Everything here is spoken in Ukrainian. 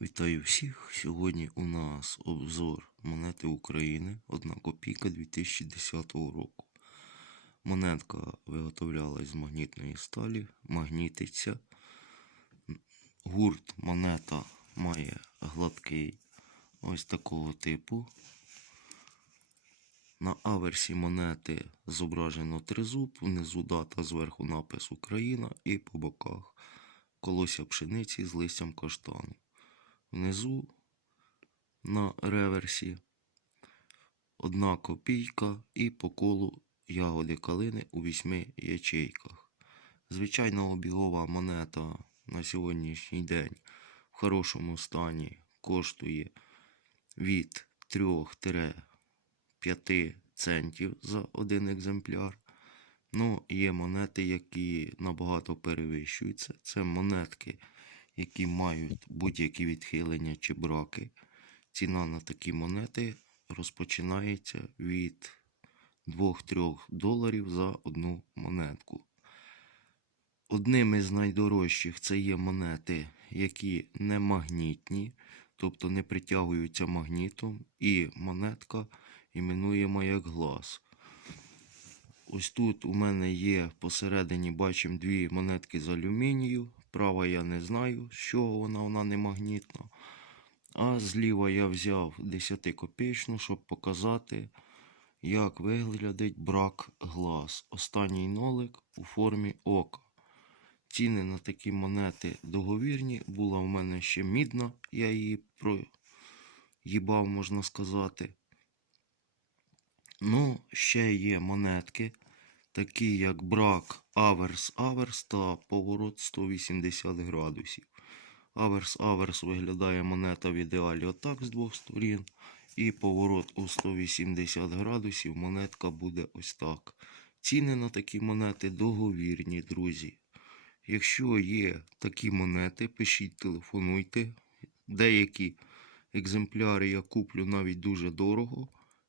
Вітаю всіх! Сьогодні у нас обзор монети України 1 копійка 2010 року. Монетка виготовлялась з магнітної сталі, магнітиться. Гурт монета має гладкий ось такого типу. На аверсі монети зображено тризуб, внизу дата, зверху напис Україна і по боках колося пшениці з листям каштану. Внизу на реверсі одна копійка і по колу ягоди калини у вісьми ячейках. Звичайна обігова монета на сьогоднішній день в хорошому стані коштує від 3-5 центів за один екземпляр. Ну, є монети, які набагато перевищуються. Це монетки, які мають будь-які відхилення чи браки. Ціна на такі монети розпочинається від 2-3 доларів за одну монетку. Одним із найдорожчих це є монети, які не магнітні, тобто не притягуються магнітом, і монетка іменуємо як глаз. Ось тут у мене є посередині, бачимо дві монетки з алюмінію. Права я не знаю, з чого вона, вона не магнітна. А зліва я взяв 10 копеечну, щоб показати, як виглядить брак глаз. Останній нолик у формі ока. Ціни на такі монети договірні. Була в мене ще мідна, я її проїбав, можна сказати. Ну, ще є монетки, такі як брак аверс аверс та поворот 180 градусів. Аверс аверс виглядає монета в ідеалі отак з двох сторін. І поворот у 180 градусів монетка буде ось так. Ціни на такі монети договірні, друзі. Якщо є такі монети, пишіть, телефонуйте. Деякі екземпляри я куплю навіть дуже дорого.